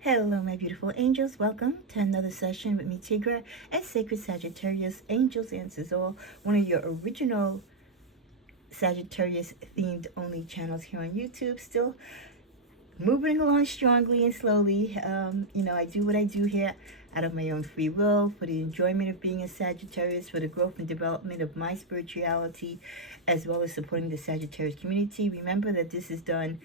Hello, my beautiful angels. Welcome to another session with me, Tigra, at Sacred Sagittarius. Angels Answers All, one of your original Sagittarius themed only channels here on YouTube. Still moving along strongly and slowly. I do what I do here out of my own free will for the enjoyment of being a Sagittarius, for the growth and development of my spirituality, as well as supporting the Sagittarius community. Remember that this is done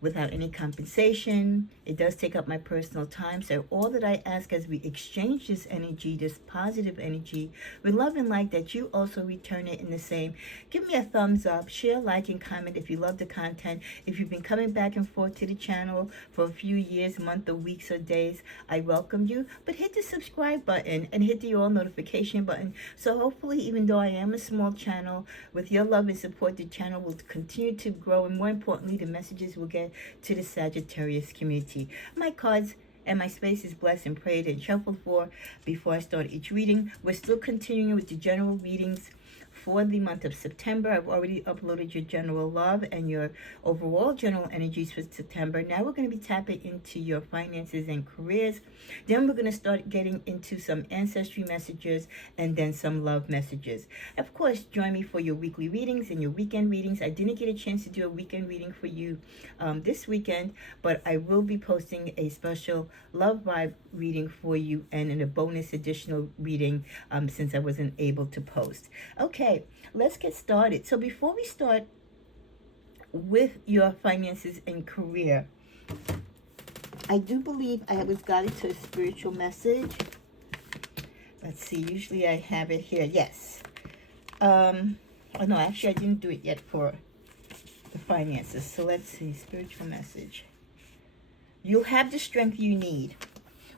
without any compensation. It does take up my personal time. So all that I ask as we exchange this energy, this positive energy, with love and light, that you also return it in the same. Give me a thumbs up, share, like, and comment if you love the content. If you've been coming back and forth to the channel for a few years, months, or weeks, or days, I welcome you. But hit the subscribe button and hit the all notification button. So hopefully, even though I am a small channel, with your love and support, the channel will continue to grow. And more importantly, the messages will get to the Sagittarius community. My cards and my space is blessed and prayed and shuffled for before I start each reading. We're still continuing with the general readings for the month of September. I've already uploaded your general love and your overall general energies for September. Now we're going to be tapping into your finances and careers. Then we're going to start getting into some ancestry messages and then some love messages. Of course, join me for your weekly readings and your weekend readings. I didn't get a chance to do a weekend reading for you this weekend, but I will be posting a special love vibe reading for you and a bonus additional reading since I wasn't able to post. Okay, let's get started. So before we start with your finances and career, I do believe I was guided to a spiritual message. Let's see, usually I have it here. Yes. Oh no, actually I didn't do it yet for the finances. So let's see, spiritual message. You'll have the strength you need.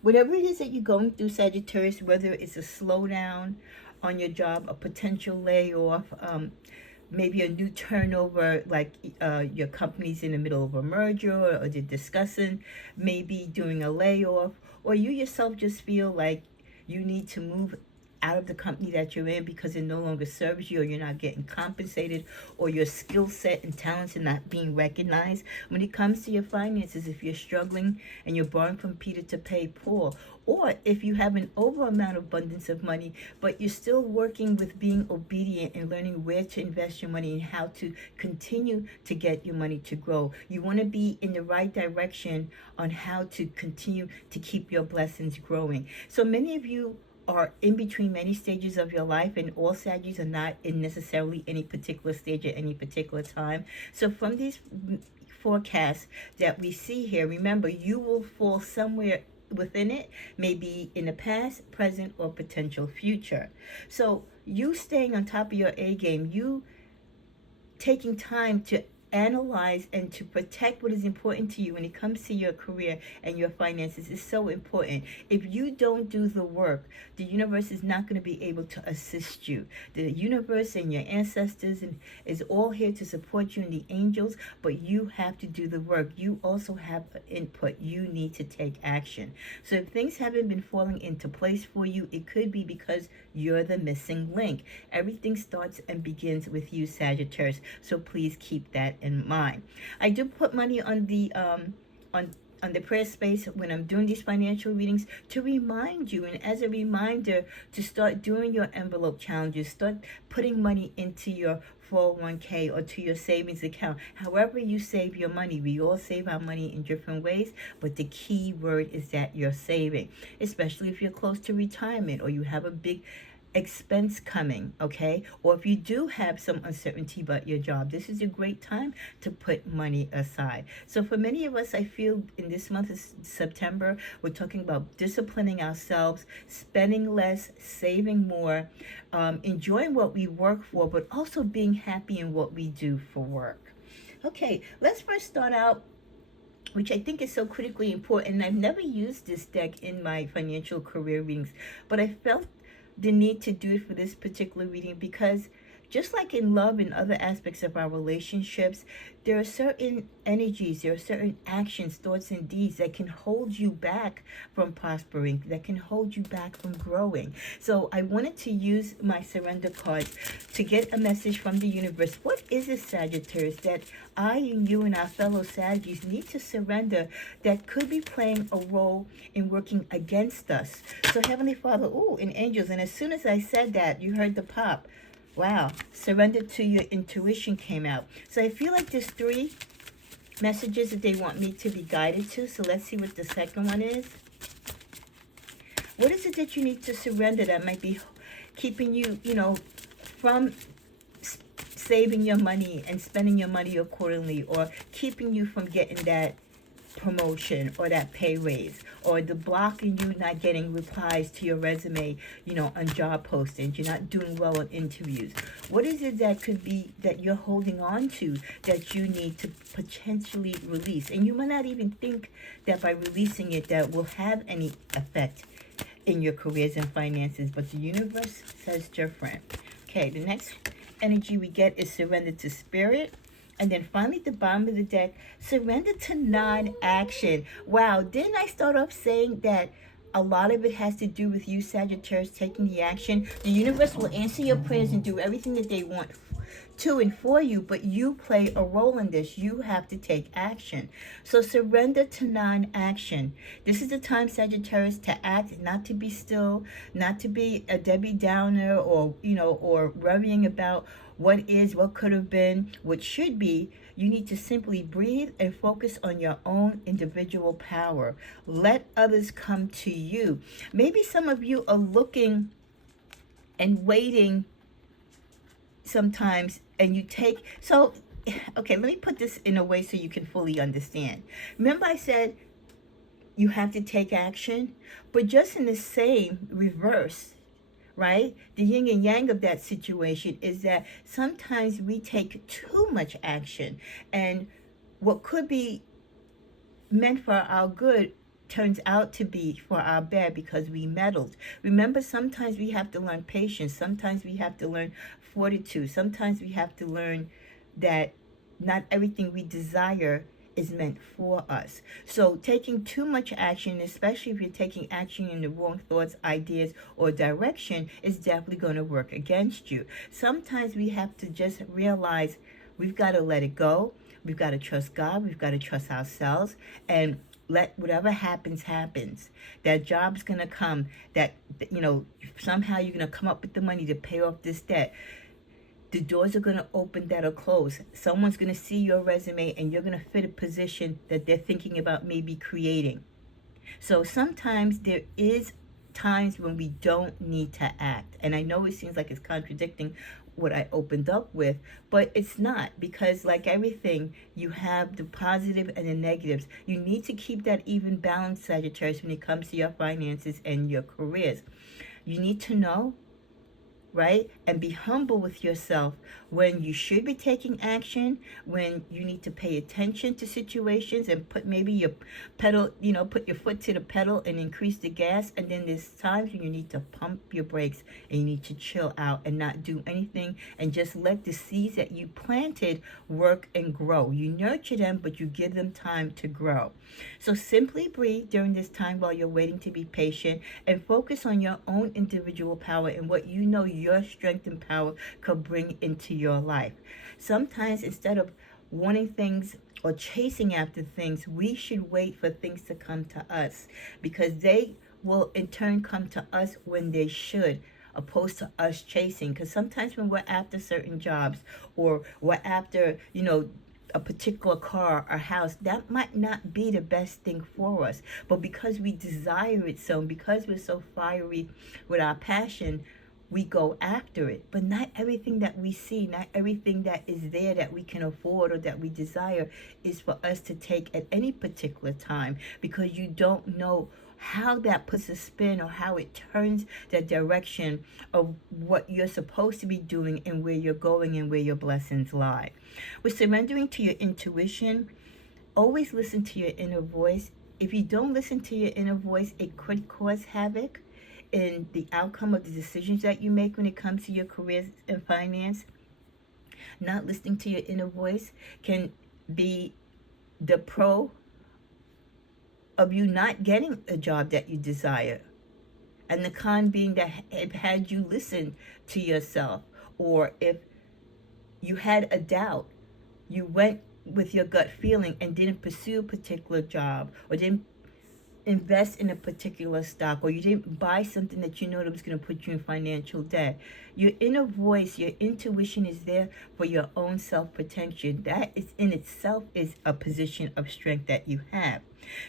Whatever it is that you're going through, Sagittarius, whether it's a slowdown on your job, a potential layoff, maybe a new turnover, like your company's in the middle of a merger, or they're discussing maybe doing a layoff, or you yourself just feel like you need to move out of the company that you're in because it no longer serves you, or you're not getting compensated, or your skill set and talents are not being recognized. When it comes to your finances, if you're struggling and you're borrowing from Peter to pay Paul, or if you have an over amount of abundance of money, but you're still working with being obedient and learning where to invest your money and how to continue to get your money to grow. You want to be in the right direction on how to continue to keep your blessings growing. So many of you are in between many stages of your life, and all Saggies are not in necessarily any particular stage at any particular time. So from these forecasts that we see here, remember, you will fall somewhere within it, maybe in the past, present, or potential future. So you staying on top of your A game, you taking time to analyze and to protect what is important to you when it comes to your career and your finances is so important. If you don't do the work, the universe is not going to be able to assist you. The universe and your ancestors is all here to support you, and the angels, but you have to do the work. You also have input. You need to take action. So if things haven't been falling into place for you, it could be because you're the missing link. Everything starts and begins with you, Sagittarius. So please keep that in mind. I do put money on the on the prayer space when I'm doing these financial readings to remind you, and as a reminder, to start doing your envelope challenges, start putting money into your 401k or to your savings account. However you save your money, we all save our money in different ways, but the key word is that you're saving, especially if you're close to retirement or you have a big expense coming, okay? Or if you do have some uncertainty about your job, this is a great time to put money aside. So for many of us, I feel in this month of September, we're talking about disciplining ourselves, spending less, saving more, enjoying what we work for, but also being happy in what we do for work. Okay, let's first start out, which I think is so critically important. I've never used this deck in my financial career readings, but I felt the need to do it for this particular reading because just like in love and other aspects of our relationships, there are certain energies, there are certain actions, thoughts, and deeds that can hold you back from prospering, that can hold you back from growing. So I wanted to use my surrender cards to get a message from the universe. What is it, Sagittarius, that I and you and our fellow Saggies need to surrender that could be playing a role in working against us? So Heavenly Father, ooh, and angels, and as soon as I said that, you heard the pop. Wow, surrender to your intuition came out. So I feel like there's 3 messages that they want me to be guided to. So let's see what the second one is. What is it that you need to surrender that might be keeping you, from saving your money and spending your money accordingly, or keeping you from getting that promotion or that pay raise, or the blocking you not getting replies to your resume, on job postings, you're not doing well on interviews? What is it that could be that you're holding on to that you need to potentially release? And you might not even think that by releasing it that will have any effect in your careers and finances, but the universe says different. Okay, the next energy we get is surrender to spirit. And then finally, at the bottom of the deck, surrender to non-action. Wow, didn't I start off saying that a lot of it has to do with you, Sagittarius, taking the action? The universe will answer your prayers and do everything that they want to and for you, but you play a role in this. You have to take action. So surrender to non-action. This is the time, Sagittarius, to act, not to be still, not to be a Debbie Downer, or or worrying about what is, what could have been, what should be. You need to simply breathe and focus on your own individual power. Let others come to you. Maybe some of you are looking and waiting sometimes, and you take, okay, let me put this in a way so you can fully understand. Remember I said you have to take action, but just in the same reverse, right? The yin and yang of that situation is that sometimes we take too much action, and what could be meant for our good turns out to be for our bad because we meddled. Remember, sometimes we have to learn patience. Sometimes we have to learn fortitude. Sometimes we have to learn that not everything we desire is meant for us. So taking too much action, especially if you're taking action in the wrong thoughts, ideas, or direction, is definitely going to work against you. Sometimes we have to just realize we've got to let it go. We've got to trust God. We've got to trust ourselves, and let whatever happens. That job's going to come. That, somehow you're going to come up with the money to pay off this debt. The doors are going to open that are closed. Someone's going to see your resume, and you're going to fit a position that they're thinking about maybe creating. So sometimes there is times when we don't need to act. And I know it seems like it's contradicting what I opened up with, but it's not, because like everything, you have the positive and the negatives. You need to keep that even balance, Sagittarius, when it comes to your finances and your careers. You need to know, right? And be humble with yourself when you should be taking action, when you need to pay attention to situations and put maybe your pedal, put your foot to the pedal and increase the gas. And then there's times when you need to pump your brakes and you need to chill out and not do anything and just let the seeds that you planted work and grow. You nurture them, but you give them time to grow. So simply breathe during this time while you're waiting to be patient, and focus on your own individual power and what you know your strength and power could bring into your life. Sometimes instead of wanting things or chasing after things, we should wait for things to come to us, because they will in turn come to us when they should, opposed to us chasing. Because sometimes when we're after certain jobs, or we're after, a particular car or house, that might not be the best thing for us. But because we desire it so, and because we're so fiery with our passion, we go after it. But not everything that we see, not everything that is there that we can afford or that we desire is for us to take at any particular time, because you don't know how that puts a spin or how it turns the direction of what you're supposed to be doing and where you're going and where your blessings lie. With surrendering to your intuition, always listen to your inner voice. If you don't listen to your inner voice, it could cause havoc in the outcome of the decisions that you make when it comes to your career and finance. Not listening to your inner voice can be the pro of you not getting a job that you desire, and the con being that had you listened to yourself, or if you had a doubt, you went with your gut feeling and didn't pursue a particular job, or didn't invest in a particular stock, or you didn't buy something that you know that was going to put you in financial debt. Your inner voice, your intuition is there for your own self-protection. That is in itself is a position of strength that you have.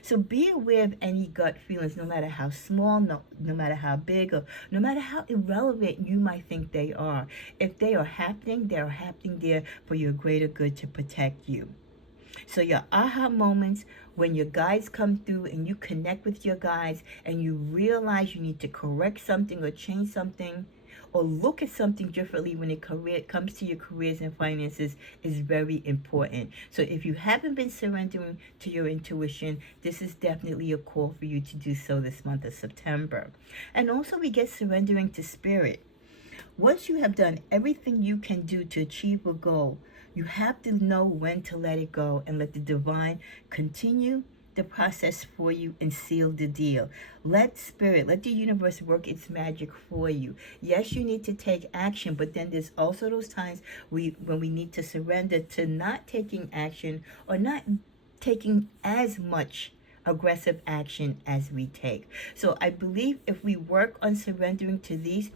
So be aware of any gut feelings, no matter how small, no matter how big, or no matter how irrelevant you might think they are. If they are happening there for your greater good, to protect you. So your aha moments, when your guides come through and you connect with your guides and you realize you need to correct something or change something or look at something differently when it comes to your careers and finances, is very important. So if you haven't been surrendering to your intuition, this is definitely a call for you to do so this month of September. And also we get surrendering to spirit. Once you have done everything you can do to achieve a goal, you have to know when to let it go and let the divine continue the process for you and seal the deal. Let spirit, let the universe work its magic for you. Yes, you need to take action, but then there's also those times when we need to surrender to not taking action, or not taking as much aggressive action as we take. So I believe if we work on surrendering to these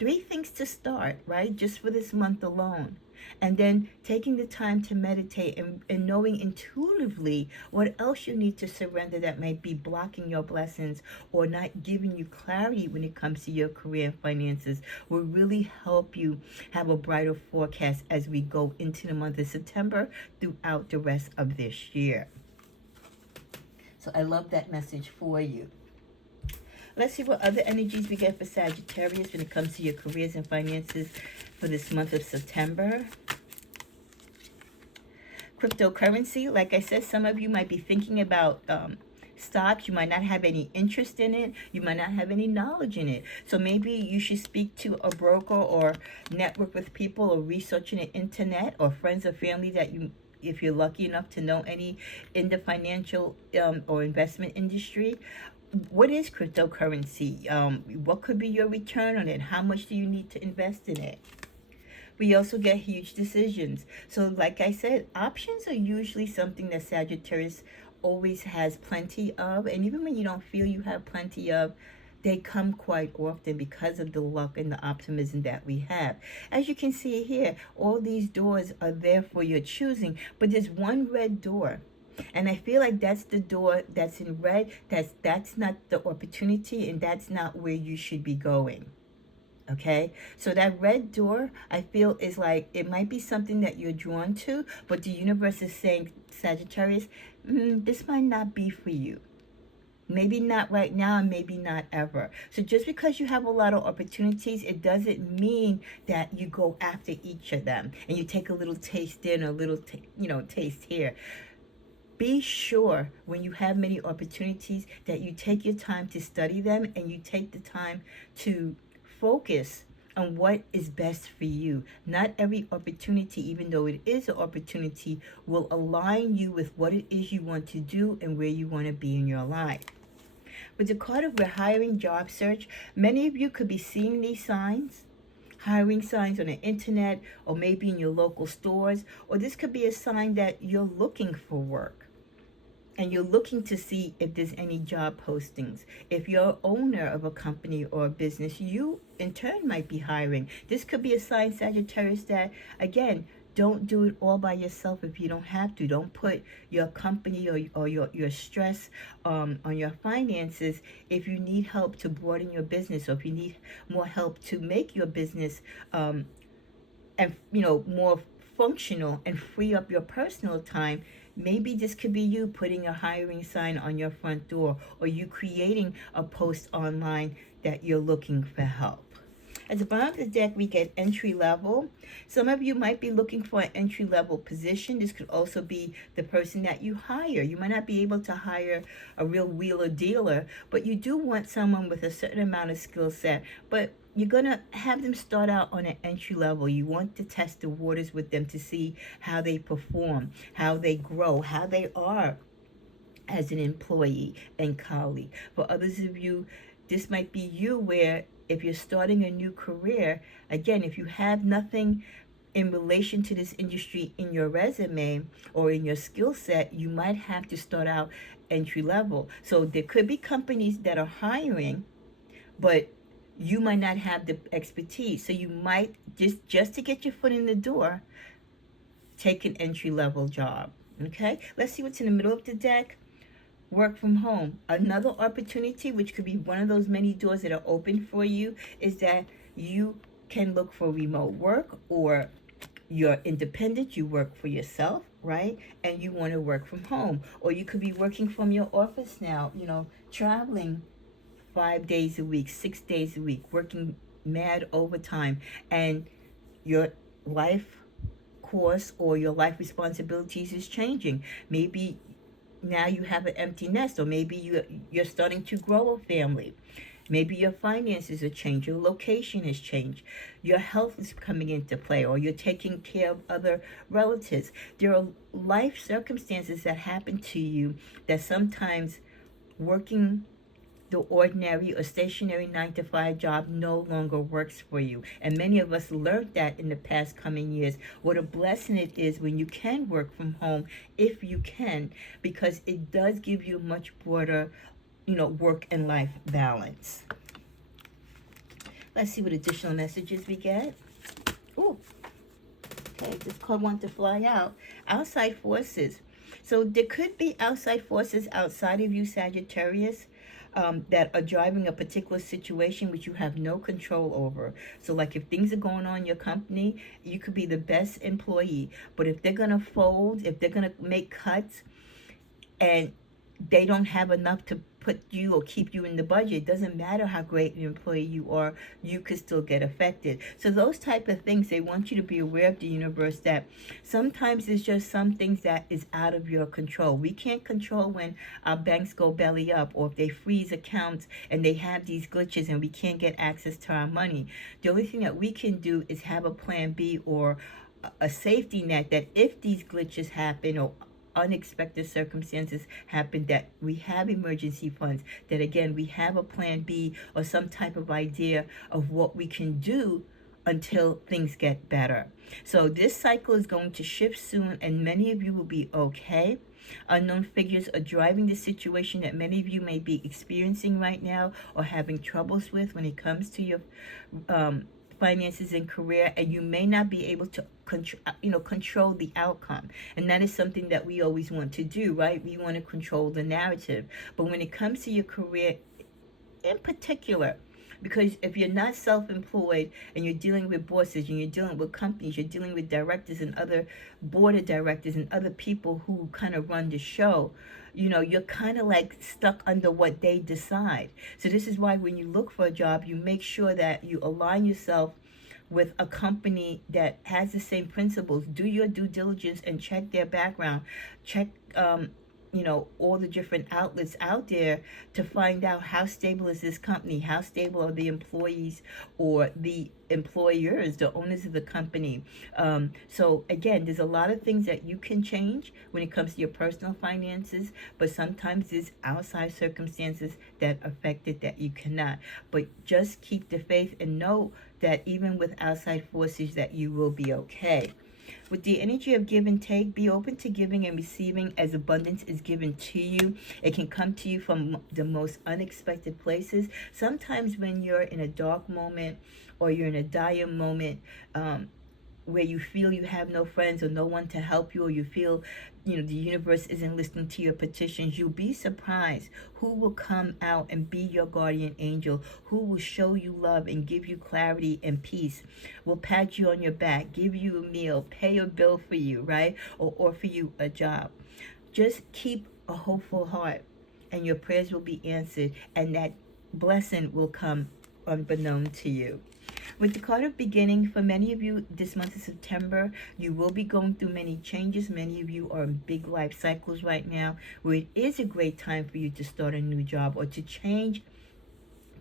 3 things to start, right, just for this month alone, and then taking the time to meditate and knowing intuitively what else you need to surrender that may be blocking your blessings or not giving you clarity when it comes to your career and finances, will really help you have a brighter forecast as we go into the month of September throughout the rest of this year. So I love that message for you. Let's see what other energies we get for Sagittarius when it comes to your careers and finances for this month of September. Cryptocurrency, like I said, some of you might be thinking about stocks. You might not have any interest in it. You might not have any knowledge in it. So maybe you should speak to a broker or network with people or research in the internet, or friends or family that you, if you're lucky enough to know any in the financial or investment industry. What is cryptocurrency? What could be your return on it? How much do you need to invest in it? We also get huge decisions. So like I said, options are usually something that Sagittarius always has plenty of. And even when you don't feel you have plenty of, they come quite often because of the luck and the optimism that we have. As you can see here, all these doors are there for your choosing, but there's one red door. And I feel like that's the door that's in red. That's not the opportunity, and that's not where you should be going. Okay, so that red door, I feel, is like it might be something that you're drawn to, but the universe is saying, Sagittarius, this might not be for you. Maybe not right now, and maybe not ever. So just because you have a lot of opportunities, it doesn't mean that you go after each of them and you take a little taste in, a little taste here. Be sure when you have many opportunities that you take your time to study them, and you take the time to focus on what is best for you. Not every opportunity, even though it is an opportunity, will align you with what it is you want to do and where you want to be in your life. With the card of rehiring job search, many of you could be seeing these signs, hiring signs on the internet, or maybe in your local stores, or this could be a sign that you're looking for work and you're looking to see if there's any job postings. If you're owner of a company or a business, you in turn might be hiring. This could be a sign, Sagittarius, that again, don't do it all by yourself if you don't have to. Don't put your company or your stress on your finances if you need help to broaden your business, or if you need more help to make your business and more functional and free up your personal time. Maybe this could be you putting a hiring sign on your front door, or you creating a post online that you're looking for help. At the bottom of the deck, we get entry level. Some of you might be looking for an entry level position. This could also be the person that you hire. You might not be able to hire a real wheeler dealer, but you do want someone with a certain amount of skill set. But you're going to have them start out on an entry level. You want to test the waters with them to see how they perform, how they grow, how they are as an employee and colleague. For others of you, this might be you where if you're starting a new career, again, if you have nothing in relation to this industry in your resume or in your skill set, you might have to start out entry level. So there could be companies that are hiring, but you might not have the expertise. So you might just to get your foot in the door, take an entry level job. Okay, let's see what's in the middle of the deck. Work from home. Another opportunity, which could be one of those many doors that are open for you, is that you can look for remote work, or you're independent, you work for yourself, right? And you want to work from home. Or you could be working from your office now, traveling 5 days a week, 6 days a week, working mad overtime, and your life course or your life responsibilities is changing. Maybe now you have an empty nest, or maybe you're starting to grow a family. Maybe your finances have changed, your location has changed, your health is coming into play, or you're taking care of other relatives. There are life circumstances that happen to you that sometimes working the ordinary or stationary 9 to 5 job no longer works for you. And many of us learned that in the past coming years. What a blessing it is when you can work from home, if you can, because it does give you much broader, work and life balance. Let's see what additional messages we get. Ooh, okay, this card wants to fly out. Outside forces. So there could be outside forces outside of you, Sagittarius, that are driving a particular situation which you have no control over. So like if things are going on in your company, you could be the best employee, but if they're going to fold, if they're going to make cuts, and they don't have enough to put you or keep you in the budget, it doesn't matter how great an employee you are, you could still get affected. So those type of things, they want you to be aware of the universe that sometimes it's just some things that is out of your control. We can't control when our banks go belly up, or if they freeze accounts and they have these glitches and we can't get access to our money. The only thing that we can do is have a plan B, or a safety net, that if these glitches happen or unexpected circumstances happen, that we have emergency funds, that again we have a plan B or some type of idea of what we can do until things get better. So this cycle is going to shift soon, and many of you will be okay. Unknown figures are driving the situation that many of you may be experiencing right now or having troubles with when it comes to your finances and career, and you may not be able to control the outcome. And that is something that we always want to do, right? We want to control the narrative. But when it comes to your career in particular, because if you're not self-employed and you're dealing with bosses and you're dealing with companies, you're dealing with directors and other board of directors and other people who kind of run the show, you're kind of like stuck under what they decide. So this is why when you look for a job, you make sure that you align yourself with a company that has the same principles. Do your due diligence and check their background. Check all the different outlets out there to find out how stable is this company, how stable are the employees or the employers, the owners of the company. So again, there's a lot of things that you can change when it comes to your personal finances, but sometimes there's outside circumstances that affect it that you cannot. But just keep the faith and know that even with outside forces that you will be okay. With the energy of give and take, be open to giving and receiving as abundance is given to you. It can come to you from the most unexpected places. Sometimes when you're in a dark moment or you're in a dire moment, where you feel you have no friends or no one to help you, or you feel the universe isn't listening to your petitions, you'll be surprised who will come out and be your guardian angel, who will show you love and give you clarity and peace, will pat you on your back, give you a meal, pay a bill for you, right, or offer you a job. Just keep a hopeful heart and your prayers will be answered, and that blessing will come unbeknown to you. With the card of beginning, for many of you, this month of September, you will be going through many changes. Many of you are in big life cycles right now, where it is a great time for you to start a new job or to change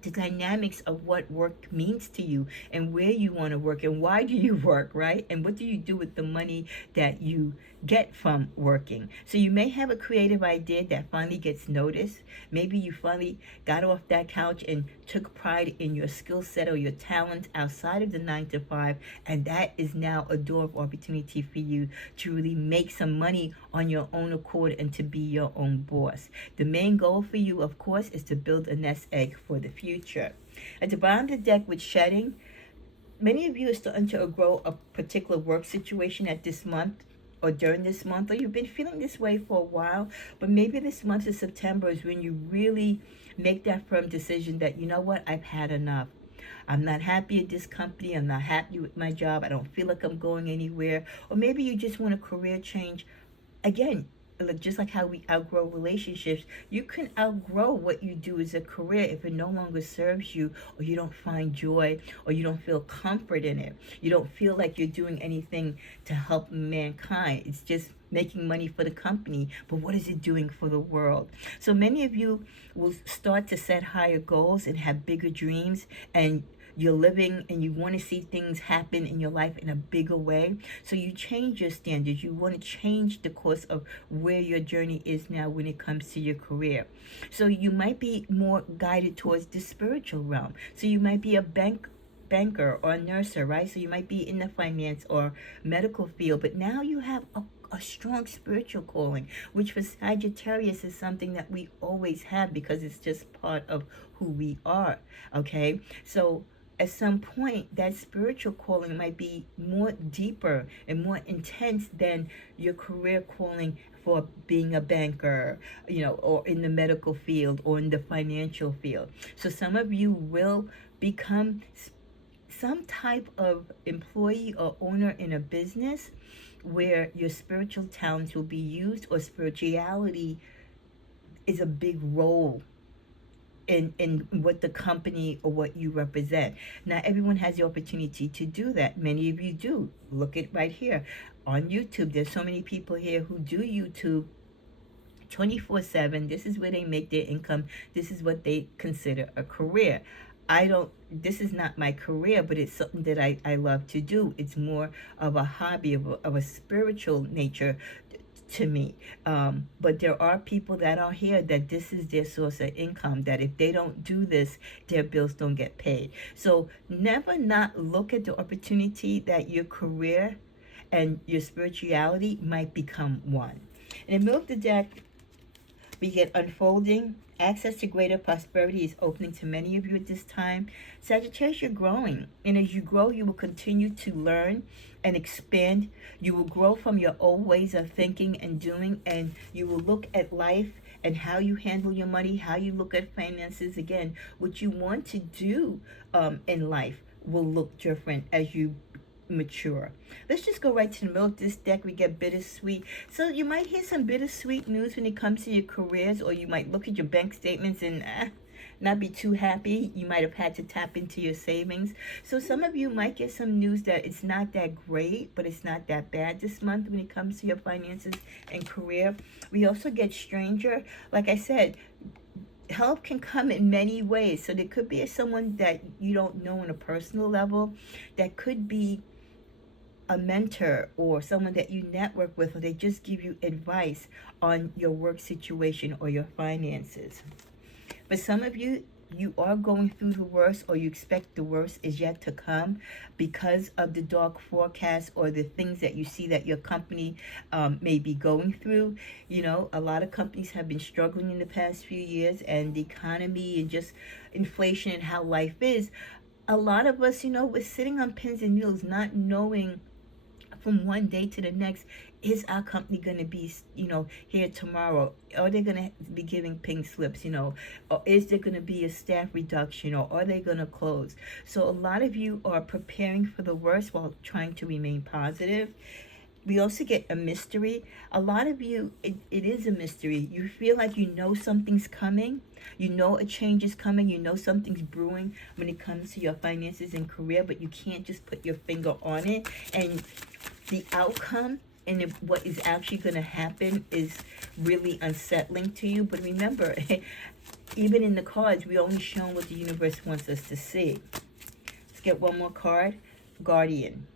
the dynamics of what work means to you and where you want to work and why do you work, right? And what do you do with the money that you get from working? So you may have a creative idea that finally gets noticed. Maybe you finally got off that couch and took pride in your skill set or your talent outside of the 9 to 5, and that is now a door of opportunity for you to really make some money on your own accord and to be your own boss. The main goal for you, of course, is to build a nest egg for the future. At the bottom of the deck with shedding, many of you are starting to grow a particular work situation at this month or during this month, or you've been feeling this way for a while, but maybe this month of September is when you really make that firm decision that, you know what, I've had enough. I'm not happy at this company. I'm not happy with my job. I don't feel like I'm going anywhere. Or maybe you just want a career change. Again, just like how we outgrow relationships, you can outgrow what you do as a career if it no longer serves you, or you don't find joy, or you don't feel comfort in it. You don't feel like you're doing anything to help mankind. It's just making money for the company, but what is it doing for the world? So many of you will start to set higher goals and have bigger dreams, and you're living and you want to see things happen in your life in a bigger way. So you change your standards. You want to change the course of where your journey is now when it comes to your career. So you might be more guided towards the spiritual realm. So you might be a banker or a nurser, right? So you might be in the finance or medical field, but now you have a strong spiritual calling, which for Sagittarius is something that we always have because it's just part of who we are. Okay, so at some point that spiritual calling might be more deeper and more intense than your career calling for being a banker, or in the medical field or in the financial field. So some of you will become some type of employee or owner in a business where your spiritual talents will be used, or spirituality is a big role in what the company or what you represent. Now, everyone has the opportunity to do that. Many of you do. Look at right here on YouTube. There's so many people here who do YouTube 24/7. This is where they make their income. This is what they consider a career. This is not my career, but it's something that I love to do. It's more of a hobby, of a spiritual nature to me. But there are people that are here that this is their source of income, that if they don't do this, their bills don't get paid. So never not look at the opportunity that your career and your spirituality might become one. In the middle of the deck, we get unfolding. Access to greater prosperity is opening to many of you at this time. Sagittarius, you're growing. And as you grow, you will continue to learn and expand. You will grow from your old ways of thinking and doing, and you will look at life and how you handle your money, how you look at finances. Again, what you want to do in life will look different as you mature. Let's just go right to the middle of this deck. We get bittersweet. So you might hear some bittersweet news when it comes to your careers, or you might look at your bank statements and not be too happy. You might have had to tap into your savings. So some of you might get some news that it's not that great, but it's not that bad this month when it comes to your finances and career. We also get stranger. Like I said, help can come in many ways. So there could be someone that you don't know on a personal level, that could be a mentor or someone that you network with, or they just give you advice on your work situation or your finances. For some of you, you are going through the worst, or you expect the worst is yet to come because of the dark forecast or the things that you see that your company may be going through. A lot of companies have been struggling in the past few years, and the economy and just inflation and how life is. A lot of us, we're sitting on pins and needles, not knowing from one day to the next, is our company going to be, here tomorrow? Are they going to be giving pink slips, or is there going to be a staff reduction, or are they going to close? So a lot of you are preparing for the worst while trying to remain positive. We also get a mystery. A lot of you, it is a mystery. You feel like you know something's coming. You know a change is coming. You know something's brewing when it comes to your finances and career, but you can't just put your finger on it. And the outcome and what is actually going to happen is really unsettling to you. But remember, even in the cards, we only shown what the universe wants us to see. Let's get one more card. Guardian.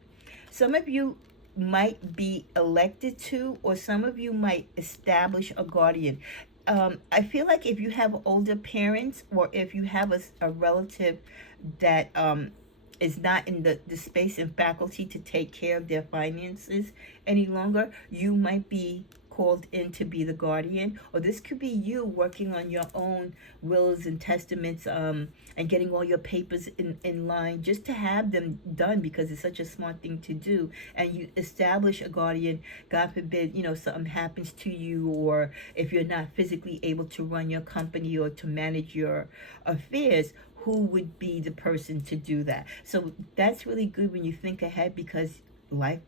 Some of you might be elected to, or some of you might establish a guardian. I feel like if you have older parents, or if you have a relative that is not in the space and faculty to take care of their finances any longer, you might be called in to be the guardian, or this could be you working on your own wills and testaments, and getting all your papers in line just to have them done, because it's such a smart thing to do. And you establish a guardian, God forbid, something happens to you, or if you're not physically able to run your company or to manage your affairs, who would be the person to do that? So that's really good when you think ahead, because life,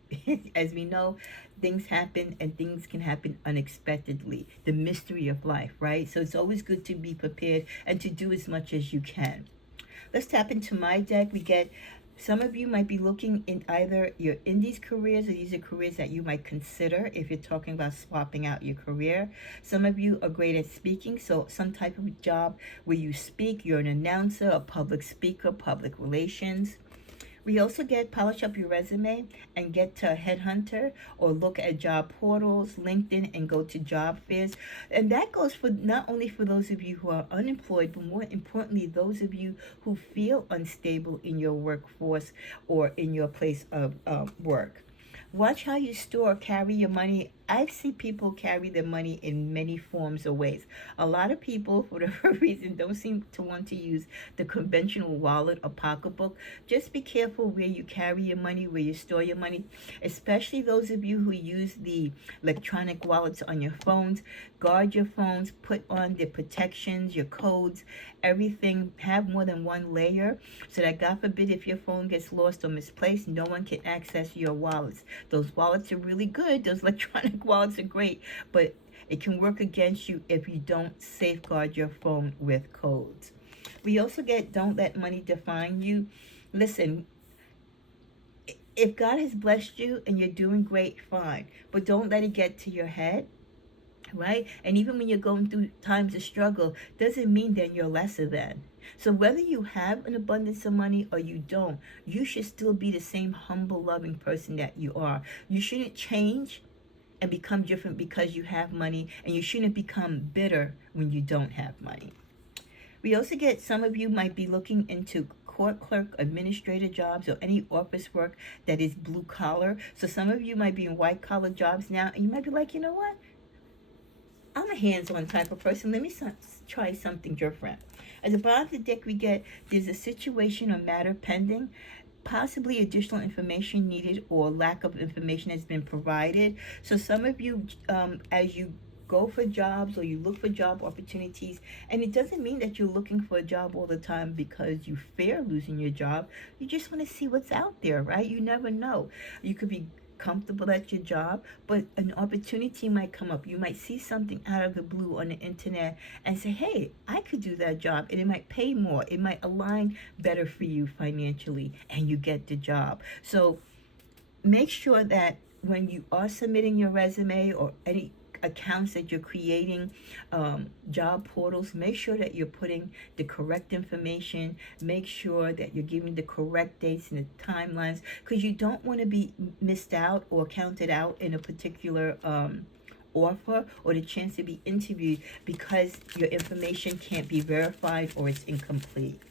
as we know, things happen, and things can happen unexpectedly. The mystery of life, right? So it's always good to be prepared and to do as much as you can. Let's tap into my deck. We get, some of you might be looking in either you're in these careers, or these are careers that you might consider if you're talking about swapping out your career. Some of you are great at speaking, so some type of job where you speak, you're an announcer, a public speaker, public relations. We also get polish up your resume and get to a headhunter, or look at job portals, LinkedIn, and go to job fairs. And that goes for not only for those of you who are unemployed, but more importantly, those of you who feel unstable in your workforce or in your place of work. Watch how you store, carry your money. I see people carry their money in many forms or ways. A lot of people, for whatever reason, don't seem to want to use the conventional wallet or pocketbook. Just be careful where you carry your money, where you store your money, especially those of you who use the electronic wallets on your phones. Guard your phones, put on the protections, your codes, everything. Have more than one layer, so that God forbid if your phone gets lost or misplaced, no one can access your wallets. Those wallets are really good. Those electronic wallets are great, but it can work against you if you don't safeguard your phone with codes. We also get, don't let money define you. Listen, if God has blessed you and you're doing great, fine, but don't let it get to your head, right? And even when you're going through times of struggle, doesn't mean that you're lesser than. So whether you have an abundance of money or you don't, you should still be the same humble, loving person that you are. You shouldn't change and become different because you have money, and you shouldn't become bitter when you don't have money. We also get, some of you might be looking into court clerk, administrator jobs, or any office work that is blue collar. So some of you might be in white collar jobs now, and you might be like, you know what? I'm a hands-on type of person. Let me try something different. At the bottom of the deck, we get, there's a situation or matter pending. Possibly additional information needed, or lack of information has been provided. So some of you, as you go for jobs or you look for job opportunities, and it doesn't mean that you're looking for a job all the time because you fear losing your job. You just want to see what's out there, right? You never know. You could be comfortable at your job, but an opportunity might come up. You might see something out of the blue on the internet and say, hey, I could do that job, and it might pay more. It might align better for you financially, and you get the job. So make sure that when you are submitting your resume or any accounts that you're creating, job portals, make sure that you're putting the correct information. Make sure that you're giving the correct dates and the timelines, because you don't want to be missed out or counted out in a particular offer, or the chance to be interviewed, because your information can't be verified or it's incomplete.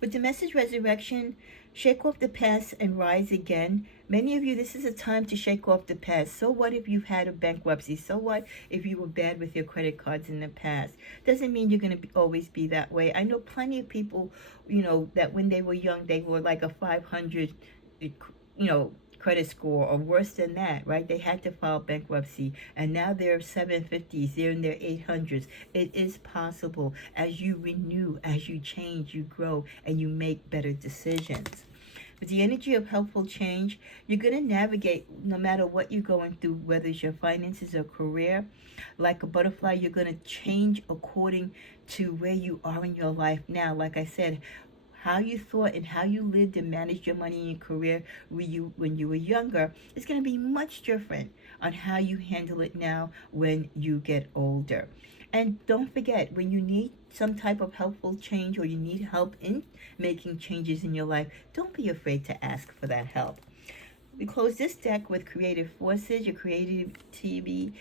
With the message resurrection, shake off the past and rise again. Many of you, this is a time to shake off the past. So what if you've had a bankruptcy? So what if you were bad with your credit cards in the past? Doesn't mean you're going to always be that way. I know plenty of people, that when they were young, they were like a 500, credit score, or worse than that, right? They had to file bankruptcy, and now they're 750s, they're in their 800s. It is possible. As you renew, as you change, you grow, and you make better decisions. With the energy of helpful change, you're going to navigate no matter what you're going through, whether it's your finances or career. Like a butterfly, you're going to change according to where you are in your life now. Like I said, how you thought and how you lived and managed your money in your career when you were younger is going to be much different on how you handle it now when you get older. And don't forget, when you need some type of helpful change or you need help in making changes in your life, don't be afraid to ask for that help. We close this deck with creative forces. Your creativity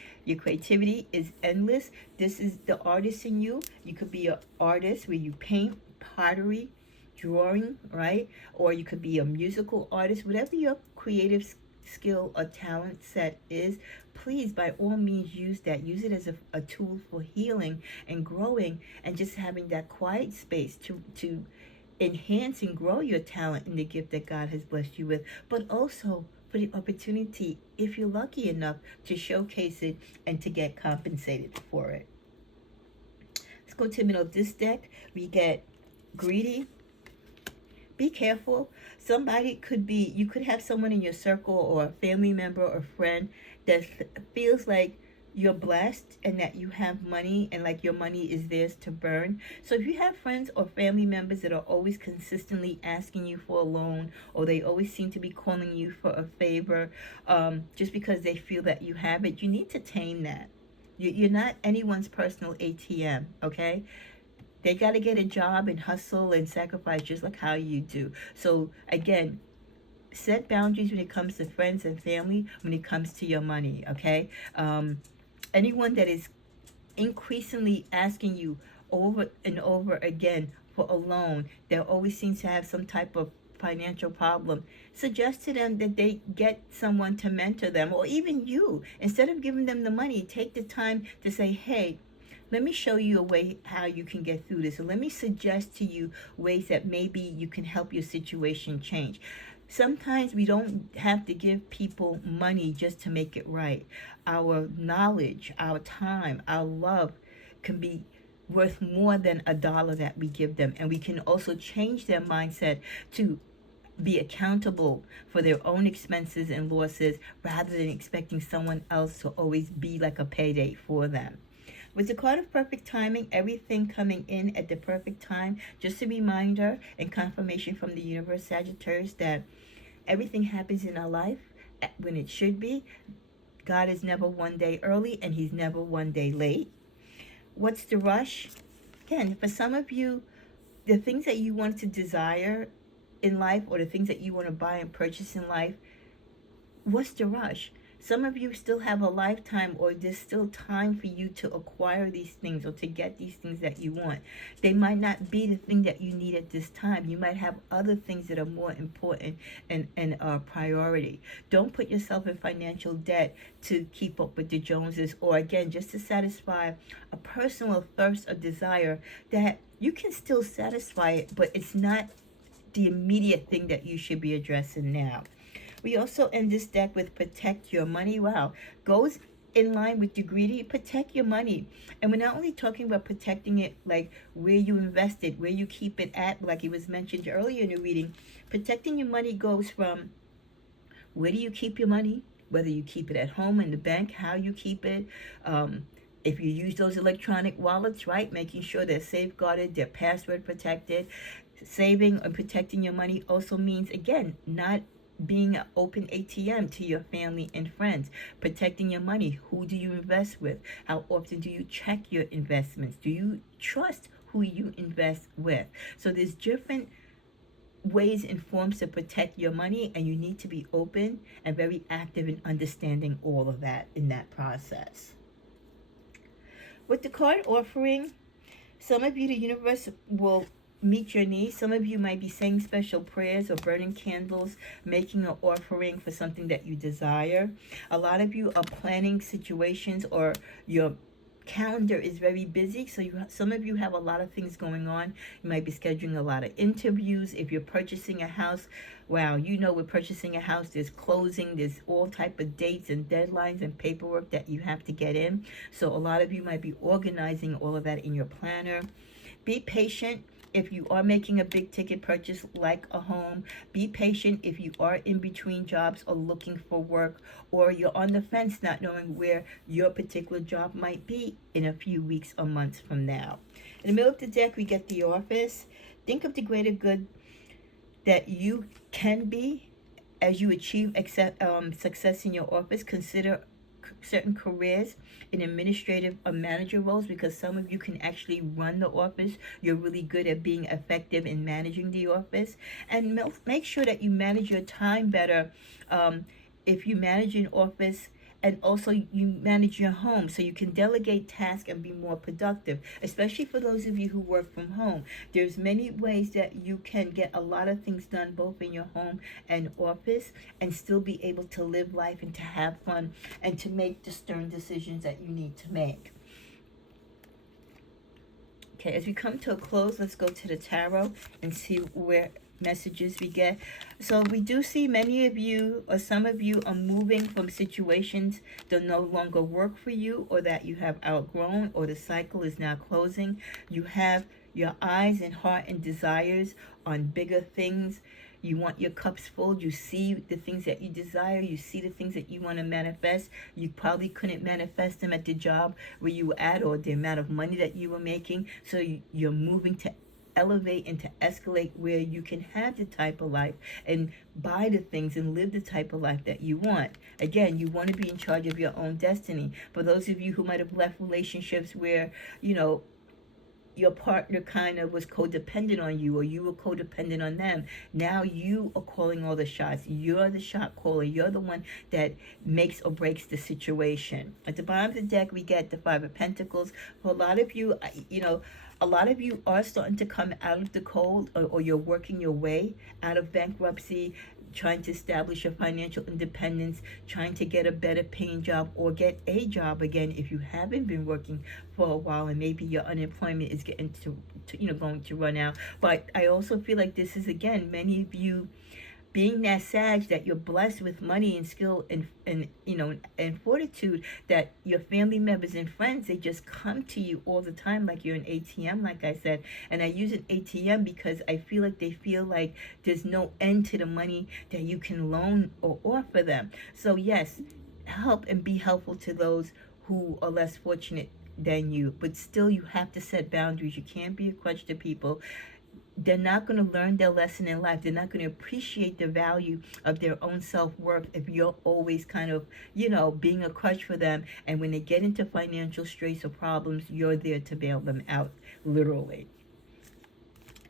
is endless. This is the artist in you. You could be an artist where you paint, pottery, drawing, right? Or you could be a musical artist. Whatever your creative skill or talent set is, please by all means use that. Use it as a tool for healing and growing, and just having that quiet space to enhance and grow your talent and the gift that God has blessed you with, but also for the opportunity, if you're lucky enough, to showcase it and to get compensated for it. Let's go to the middle of this deck. We get greedy. Be careful. Somebody could be, you could have someone in your circle or a family member or friend that feels like you're blessed and that you have money and like your money is theirs to burn. So if you have friends or family members that are always consistently asking you for a loan, or they always seem to be calling you for a favor, just because they feel that you have it, you need to tame that. You're not anyone's personal ATM, okay? They got to get a job and hustle and sacrifice just like how you do. So again, set boundaries when it comes to friends and family, when it comes to your money, okay? Anyone that is increasingly asking you over and over again for a loan, that always seems to have some type of financial problem, suggest to them that they get someone to mentor them, or even you. Instead of giving them the money, take the time to say, hey, let me show you a way how you can get through this. So let me suggest to you ways that maybe you can help your situation change. Sometimes we don't have to give people money just to make it right. Our knowledge, our time, our love can be worth more than a dollar that we give them. And we can also change their mindset to be accountable for their own expenses and losses, rather than expecting someone else to always be like a payday for them. With the card of perfect timing, everything coming in at the perfect time, just a reminder and confirmation from the universe, Sagittarius, that everything happens in our life when it should be. God is never one day early and he's never one day late. What's the rush? Again, for some of you, the things that you want to desire in life, or the things that you want to buy and purchase in life, what's the rush? Some of you still have a lifetime, or there's still time for you to acquire these things or to get these things that you want. They might not be the thing that you need at this time. You might have other things that are more important and are priority. Don't put yourself in financial debt to keep up with the Joneses, or again, just to satisfy a personal thirst or desire that you can still satisfy it, but it's not the immediate thing that you should be addressing now. We also end this deck with protect your money. Wow. Goes in line with the greedy. Protect your money. And we're not only talking about protecting it like where you invest it, where you keep it at, like it was mentioned earlier in the reading. Protecting your money goes from where do you keep your money, whether you keep it at home, in the bank, how you keep it. If you use those electronic wallets, right, making sure they're safeguarded, they're password protected. Saving and protecting your money also means, again, not being an open ATM to your family and friends. Protecting your money. Who do you invest with? How often do you check your investments? Do you trust who you invest with? So there's different ways and forms to protect your money, and you need to be open and very active in understanding all of that in that process. With the card offering, some of you, the universe will meet your needs. Some of you might be saying special prayers or burning candles, making an offering for something that you desire. A lot of you are planning situations, or your calendar is very busy, so some of you have a lot of things going on. You might be scheduling a lot of interviews. If you're purchasing a house, wow, you know, with purchasing a house, there's closing, there's all type of dates and deadlines and paperwork that you have to get in. So a lot of you might be organizing all of that in your planner. Be patient. If you are making a big ticket purchase like a home, be patient. If you are in between jobs or looking for work, or you're on the fence not knowing where your particular job might be in a few weeks or months from now. In the middle of the deck, we get the Office. Think of the greater good that you can be as you achieve success in your office. Consider certain careers in administrative or manager roles, because some of you can actually run the office. You're really good at being effective in managing the office. And make sure that you manage your time better. If you manage an office, and also you manage your home, so you can delegate tasks and be more productive, especially for those of you who work from home. There's many ways that you can get a lot of things done both in your home and office, and still be able to live life and to have fun and to make the stern decisions that you need to make. Okay, as we come to a close, let's go to the tarot and see where messages we get. So we do see many of you, or some of you, are moving from situations that no longer work for you, or that you have outgrown, or the cycle is now closing. You have your eyes and heart and desires on bigger things. You want your cups full. You see the things that you desire. You see the things that you want to manifest. You probably couldn't manifest them at the job where you were at, or the amount of money that you were making. So you're moving to elevate and to escalate where you can have the type of life and buy the things and live the type of life that you want. Again, you want to be in charge of your own destiny. For those of you who might have left relationships where, your partner kind of was codependent on you, or you were codependent on them, now you are calling all the shots. You're the shot caller. You're the one that makes or breaks the situation. At the bottom of the deck, we get the Five of Pentacles. For a lot of you, a lot of you are starting to come out of the cold, or you're working your way out of bankruptcy, trying to establish your financial independence, trying to get a better paying job, or get a job again if you haven't been working for a while, and maybe your unemployment is getting going to run out. But I also feel like this is, again, many of you being that Sag, that you're blessed with money and skill and fortitude, that your family members and friends, they just come to you all the time like you're an ATM, like I said. And I use an ATM because I feel like they feel like there's no end to the money that you can loan or offer them. So yes, help and be helpful to those who are less fortunate than you, but still you have to set boundaries. You can't be a crutch to people. They're not going to learn their lesson in life. They're not going to appreciate the value of their own self-worth if you're always kind of, being a crutch for them. And when they get into financial straits or problems, you're there to bail them out, literally.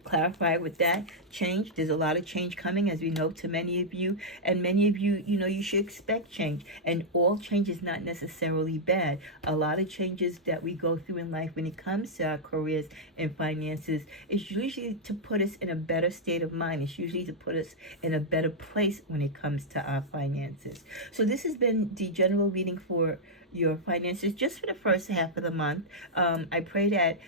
Clarify with that change. There's a lot of change coming, as we know, to many of you, and many of you, you should expect change, and all change is not necessarily bad. A lot of changes that we go through in life when it comes to our careers and finances is usually to put us in a better state of mind. It's usually to put us in a better place when it comes to our finances. So this has been the general reading for your finances just for the first half of the month. I pray that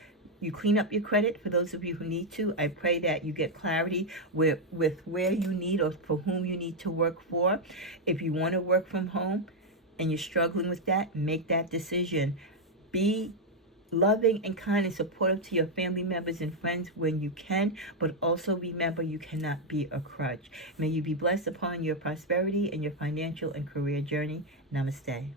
you clean up your credit for those of you who need to. I pray that you get clarity with where you need or for whom you need to work for. If you want to work from home and you're struggling with that, make that decision. Be loving and kind and supportive to your family members and friends when you can, but also remember you cannot be a crutch. May you be blessed upon your prosperity and your financial and career journey. Namaste.